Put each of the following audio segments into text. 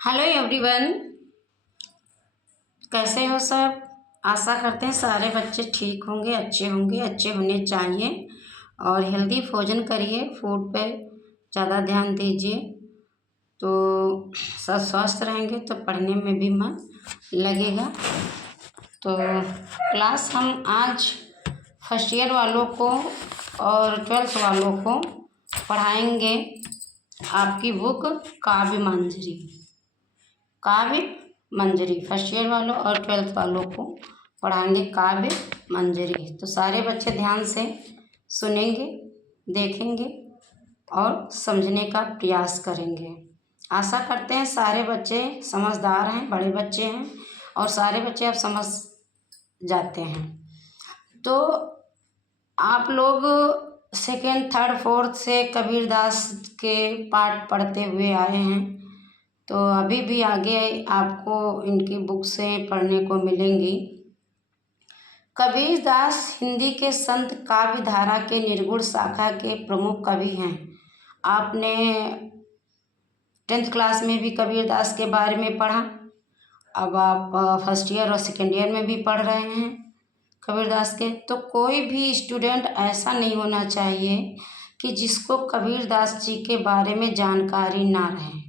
Hello everyone, कैसे हो सब। आशा करते हैं सारे बच्चे ठीक होंगे, अच्छे होने चाहिए। और हेल्दी भोजन करिए, फूड पे ज़्यादा ध्यान दीजिए, तो सब स्वस्थ रहेंगे तो पढ़ने में भी मन लगेगा। तो क्लास हम आज फर्स्ट ईयर वालों को और 12th वालों को पढ़ाएंगे आपकी बुक काव्य मंजरी। फर्स्ट ईयर वालों और 12th वालों को पढ़ाएंगे काव्य मंजरी। तो सारे बच्चे ध्यान से सुनेंगे, देखेंगे और समझने का प्रयास करेंगे। आशा करते हैं सारे बच्चे समझदार हैं, बड़े बच्चे हैं और सारे बच्चे अब समझ जाते हैं। तो आप लोग सेकेंड, थर्ड, फोर्थ से कबीरदास के पाठ पढ़ते हुए आए हैं, तो अभी भी आगे आपको इनकी बुक से पढ़ने को मिलेंगी। कबीरदास हिंदी के संत काव्य धारा के निर्गुण शाखा के प्रमुख कवि हैं। आपने 10th क्लास में भी कबीरदास के बारे में पढ़ा, अब आप फर्स्ट ईयर और सेकेंड ईयर में भी पढ़ रहे हैं कबीरदास के। तो कोई भी स्टूडेंट ऐसा नहीं होना चाहिए कि जिसको कबीरदास जी के बारे में जानकारी ना रहे।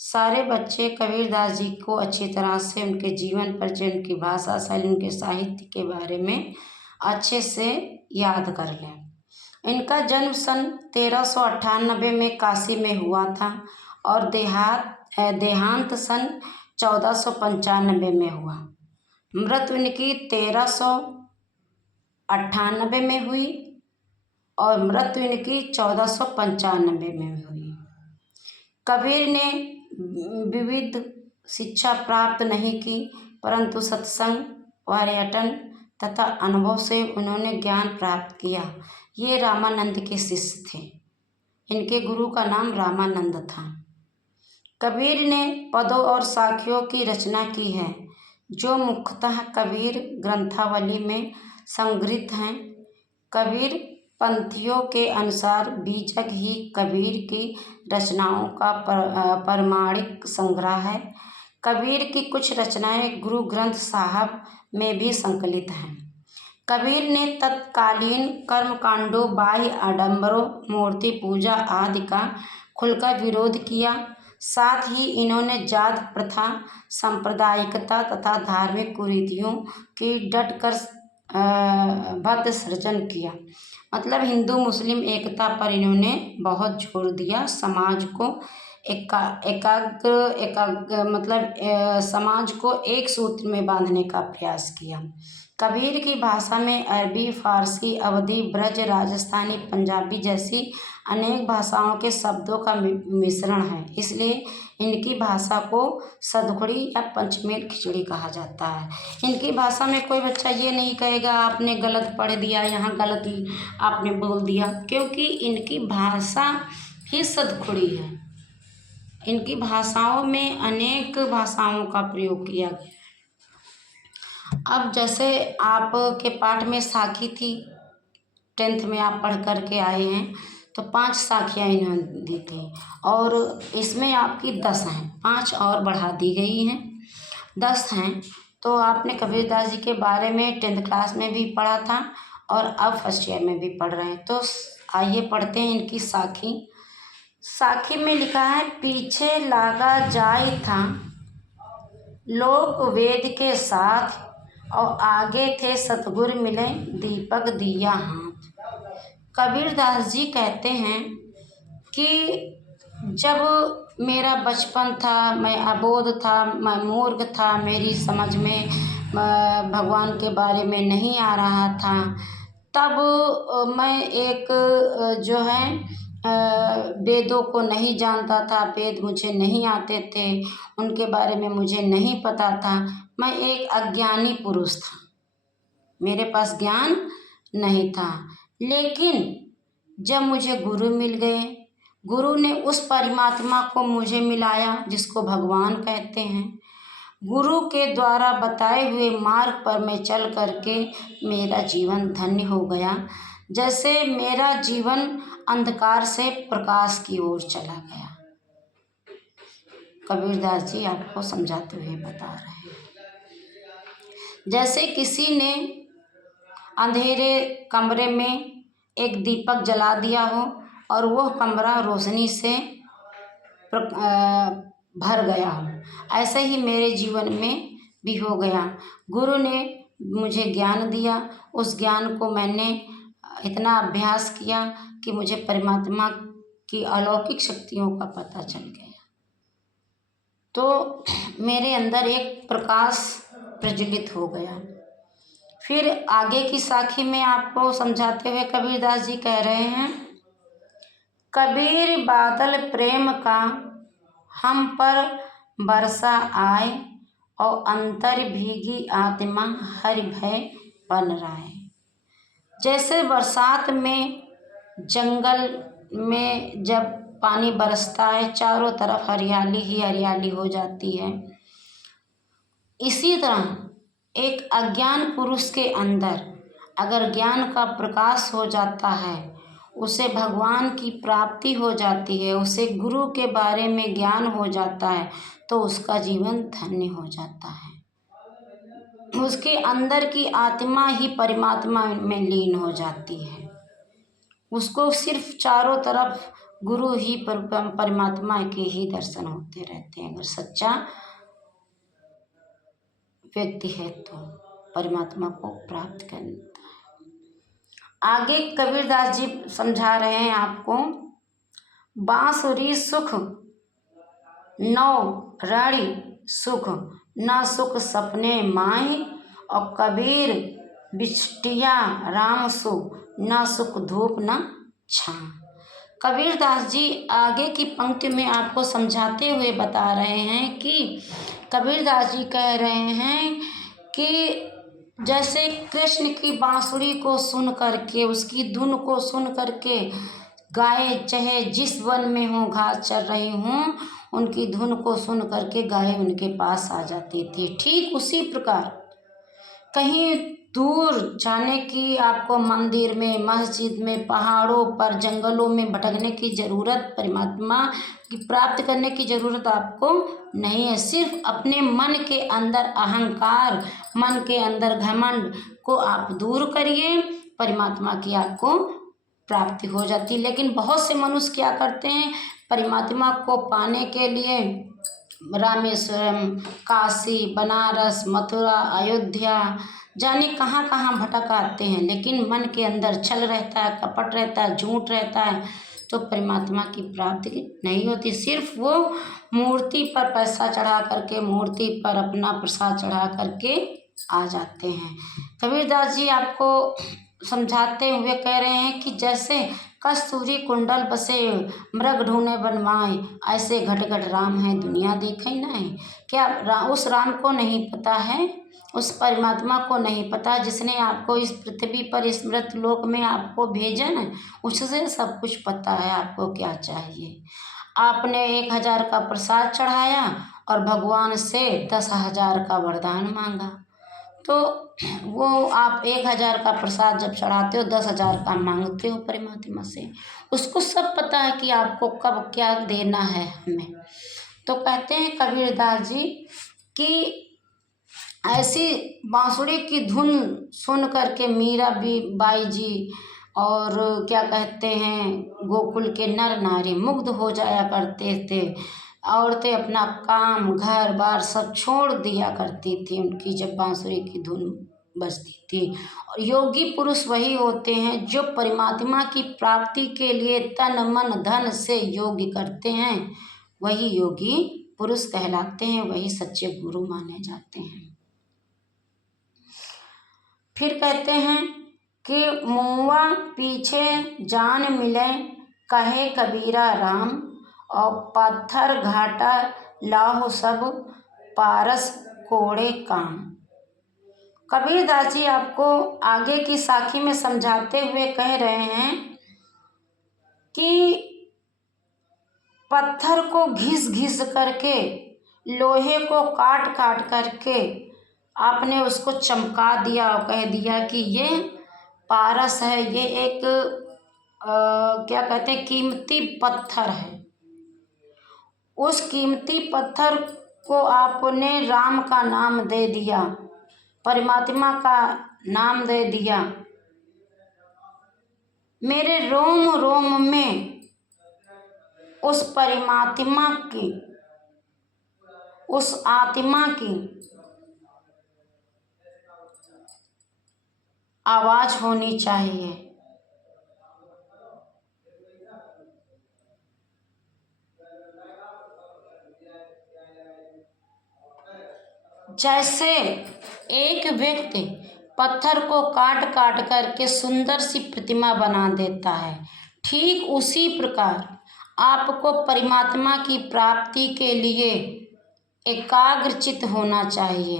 सारे बच्चे कबीरदास जी को अच्छी तरह से, उनके जीवन परिचय, उनकी भाषा शैली, उनके साहित्य के बारे में अच्छे से याद कर लें। इनका जन्म सन 1398 में काशी में हुआ था और देहांत सन 1495 में हुआ। मृत्यु इनकी 1398 में हुई और मृत्यु इनकी 1495 में हुई। कबीर ने विविध शिक्षा प्राप्त नहीं की, परंतु सत्संग, पर्यटन तथा अनुभव से उन्होंने ज्ञान प्राप्त किया। ये रामानंद के शिष्य थे। इनके गुरु का नाम रामानंद था। कबीर ने पदों और साखियों की रचना की है, जो मुख्यतः कबीर ग्रंथावली में संग्रहित हैं। कबीर पंथियों के अनुसार बीजक ही कबीर की रचनाओं का प्रमाणिक संग्रह है। कबीर की कुछ रचनाएं गुरु ग्रंथ साहब में भी संकलित हैं। कबीर ने तत्कालीन कर्मकांडों, बाह्य आडंबरों, मूर्ति पूजा आदि का खुलकर विरोध किया। साथ ही इन्होंने जात प्रथा, सांप्रदायिकता तथा धार्मिक कुरीतियों की डटकर भद्द सृजन किया। मतलब हिंदू मुस्लिम एकता पर इन्होंने बहुत जोर दिया। समाज को समाज को एक सूत्र में बांधने का प्रयास किया। कबीर की भाषा में अरबी, फारसी, अवधी, ब्रज, राजस्थानी, पंजाबी जैसी अनेक भाषाओं के शब्दों का मिश्रण है, इसलिए इनकी भाषा को सदखुड़ी या पंचमेल खिचड़ी कहा जाता है। इनकी भाषा में कोई बच्चा ये नहीं कहेगा आपने गलत पढ़ दिया, यहाँ गलत आपने बोल दिया, क्योंकि इनकी भाषा ही सदखुड़ी है। इनकी भाषाओं में अनेक भाषाओं का प्रयोग किया गया। अब जैसे आपके पाठ में साखी थी, 10th में आप पढ़ करके आए हैं, तो 5 साखियाँ इन्होंने दी थी और इसमें आपकी 10 हैं, 5 और बढ़ा दी गई हैं, 10 हैं। तो आपने कबीरदास जी के बारे में 10th क्लास में भी पढ़ा था और अब फर्स्ट ईयर में भी पढ़ रहे हैं। तो आइए पढ़ते हैं इनकी साखी। साखी में लिखा है, पीछे लागा जाए था लोक वेद के साथ और आगे थे सतगुर मिले दीपक दिया हाथ। कबीरदास जी कहते हैं कि जब मेरा बचपन था, मैं अबोध था, मैं मूर्ख था, मेरी समझ में भगवान के बारे में नहीं आ रहा था, तब मैं एक जो है वेदों को नहीं जानता था, वेद मुझे नहीं आते थे, उनके बारे में मुझे नहीं पता था। मैं एक अज्ञानी पुरुष था, मेरे पास ज्ञान नहीं था। लेकिन जब मुझे गुरु मिल गए, गुरु ने उस परमात्मा को मुझे मिलाया जिसको भगवान कहते हैं। गुरु के द्वारा बताए हुए मार्ग पर मैं चल करके मेरा जीवन धन्य हो गया। जैसे मेरा जीवन अंधकार से प्रकाश की ओर चला गया। कबीरदास जी आपको समझाते हुए बता रहे हैं। जैसे किसी ने अंधेरे कमरे में एक दीपक जला दिया हो और वह कमरा रोशनी से भर गया हो, ऐसे ही मेरे जीवन में भी हो गया। गुरु ने मुझे ज्ञान दिया, उस ज्ञान को मैंने इतना अभ्यास किया कि मुझे परमात्मा की अलौकिक शक्तियों का पता चल गया। तो मेरे अंदर एक प्रकाश प्रज्वलित हो गया। फिर आगे की साखी में आपको समझाते हुए कबीरदास जी कह रहे हैं, कबीर बादल प्रेम का हम पर बरसा आए और अंतर भीगी आत्मा हरि भय बन राय। जैसे बरसात में जंगल में जब पानी बरसता है, चारों तरफ हरियाली ही हरियाली हो जाती है, इसी तरह एक अज्ञान पुरुष के अंदर अगर ज्ञान का प्रकाश हो जाता है, उसे भगवान की प्राप्ति हो जाती है, उसे गुरु के बारे में ज्ञान हो जाता है, तो उसका जीवन धन्य हो जाता है। उसके अंदर की आत्मा ही परमात्मा में लीन हो जाती है। उसको सिर्फ चारों तरफ गुरु ही परमात्मा के ही दर्शन होते रहते हैं। अगर सच्चा व्यक्ति है तो परमात्मा को प्राप्त करता है। आगे कबीरदास जी समझा रहे हैं आपको, बांसुरी सुख नौ राणी सुख न सुख सपने माही, और कबीर बिछटिया राम सुख न सुख धूप न छां। कबीरदास जी आगे की पंक्ति में आपको समझाते हुए बता रहे हैं कि कबीरदास जी कह रहे हैं कि जैसे कृष्ण की बांसुरी को सुन करके, उसकी धुन को सुन करके गाय चाहे जिस वन में हो घास चर रही हूँ, उनकी धुन को सुन करके गाय उनके पास आ जाती थी। ठीक उसी प्रकार कहीं दूर जाने की आपको मंदिर में, मस्जिद में, पहाड़ों पर, जंगलों में भटकने की ज़रूरत, परमात्मा की प्राप्त करने की ज़रूरत आपको नहीं है। सिर्फ अपने मन के अंदर अहंकार, मन के अंदर घमंड को आप दूर करिए, परमात्मा की आपको प्राप्ति हो जाती है। लेकिन बहुत से मनुष्य क्या करते हैं, परमात्मा को पाने के लिए रामेश्वरम, काशी, बनारस, मथुरा, अयोध्या जाने कहाँ कहाँ भटक आते हैं, लेकिन मन के अंदर छल रहता है, कपट रहता है, झूठ रहता है, तो परमात्मा की प्राप्ति नहीं होती। सिर्फ वो मूर्ति पर पैसा चढ़ा करके, मूर्ति पर अपना प्रसाद चढ़ा करके आ जाते हैं। कबीरदास जी आपको समझाते हुए कह रहे हैं कि जैसे कस्तूरी कुंडल बसे मृग ढूंढे बनवाए, ऐसे घट घट राम है दुनिया देखे नहीं। क्या उस राम को नहीं पता है, उस परमात्मा को नहीं पता जिसने आपको इस पृथ्वी पर, इस मृत लोक में आपको भेजन है? उससे सब कुछ पता है आपको क्या चाहिए। आपने 1000 का प्रसाद चढ़ाया और भगवान से 10,000 का वरदान मांगा, तो वो आप 1000 का प्रसाद जब चढ़ाते हो, 10,000 का मांगते हो परमात्मा से। उसको सब पता है कि आपको कब क्या देना है हमें। तो कहते हैं कबीरदास जी कि ऐसी बांसुरी की धुन सुन करके मीरा बाई जी और क्या कहते हैं, गोकुल के नर नारी मुग्ध हो जाया करते थे। औरतें अपना काम, घर बार सब छोड़ दिया करती थी उनकी जब बांसुरी की धुन बजती थी। और योगी पुरुष वही होते हैं जो परमात्मा की प्राप्ति के लिए तन मन धन से योग्य करते हैं, वही योगी पुरुष कहलाते हैं, वही सच्चे गुरु माने जाते हैं। फिर कहते हैं कि मुआ पीछे जान मिले कहे कबीरा राम, और पत्थर घाटा लाहु सब पारस कोड़े काम। कबीरदास जी आपको आगे की साखी में समझाते हुए कह रहे हैं कि पत्थर को घिस घिस करके, लोहे को काट काट करके आपने उसको चमका दिया और कह दिया कि ये पारस है, ये एक क्या कहते हैं, कीमती पत्थर है। उस कीमती पत्थर को आपने राम का नाम दे दिया, परमात्मा का नाम दे दिया। मेरे रोम रोम में उस परमात्मा की, उस आत्मा की आवाज होनी चाहिए। जैसे एक व्यक्ति पत्थर को काट काट करके सुंदर सी प्रतिमा बना देता है, ठीक उसी प्रकार आपको परमात्मा की प्राप्ति के लिए एकाग्रचित होना चाहिए,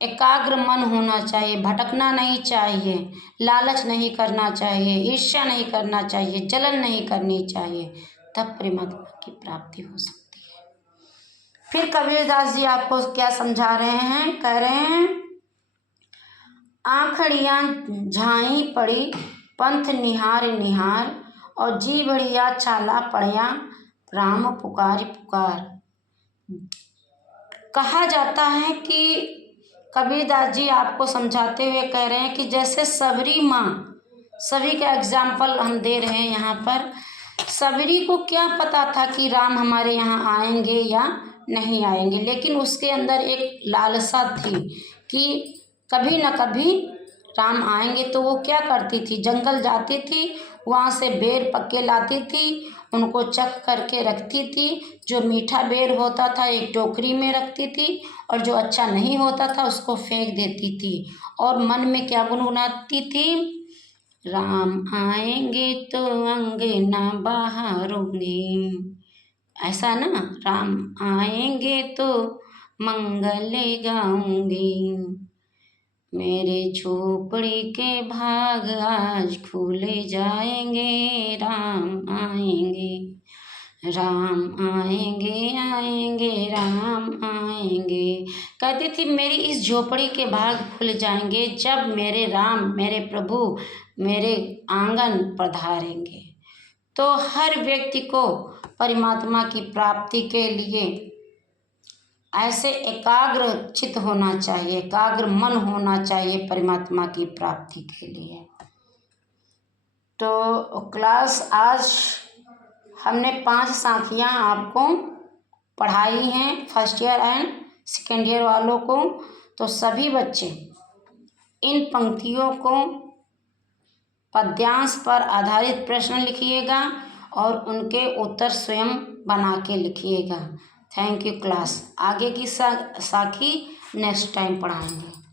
एकाग्र मन होना चाहिए, भटकना नहीं चाहिए, लालच नहीं करना चाहिए, ईर्ष्या नहीं करना चाहिए, जलन नहीं करनी चाहिए, तब परमात्मा की प्राप्ति हो सकती है। फिर कबीरदास जी आपको क्या समझा रहे हैं, कह रहे हैं आँखड़ियाँ झाई पड़ी पंथ निहार निहार, और जी बढ़िया छाला पड़िया राम पुकार पुकार। कहा जाता है कि कबीरदास जी आपको समझाते हुए कह रहे हैं कि जैसे सबरी माँ, सभी का एग्जाम्पल हम दे रहे हैं यहाँ पर। सबरी को क्या पता था कि राम हमारे यहाँ आएंगे या नहीं आएंगे, लेकिन उसके अंदर एक लालसा थी कि कभी न कभी राम आएंगे। तो वो क्या करती थी, जंगल जाती थी, वहाँ से बेर पक्के लाती थी, उनको चख करके रखती थी। जो मीठा बेर होता था एक टोकरी में रखती थी, और जो अच्छा नहीं होता था उसको फेंक देती थी। और मन में क्या गुनगुनाती थी, राम आएंगे तो अंगना बहारूंगी। ऐसा ना, राम आएंगे तो मंगल गाऊंगी, मेरे झोपड़ी के भाग आज खुले जाएंगे, राम आएंगे, राम आएंगे आएंगे राम आएंगे। कहती थी मेरी इस झोपड़ी के भाग खुल जाएंगे जब मेरे राम, मेरे प्रभु मेरे आंगन पधारेंगे। तो हर व्यक्ति को परमात्मा की प्राप्ति के लिए ऐसे एकाग्र चित्त होना चाहिए, एकाग्र मन होना चाहिए परमात्मा की प्राप्ति के लिए। तो क्लास आज हमने 5 साखियाँ आपको पढ़ाई हैं, first year and second year वालों को। तो सभी बच्चे इन पंक्तियों को पद्यांश पर आधारित प्रश्न लिखिएगा और उनके उत्तर स्वयं बना के लिखिएगा। Thank you class. आगे की साखी नेक्स्ट टाइम पढ़ाएंगे।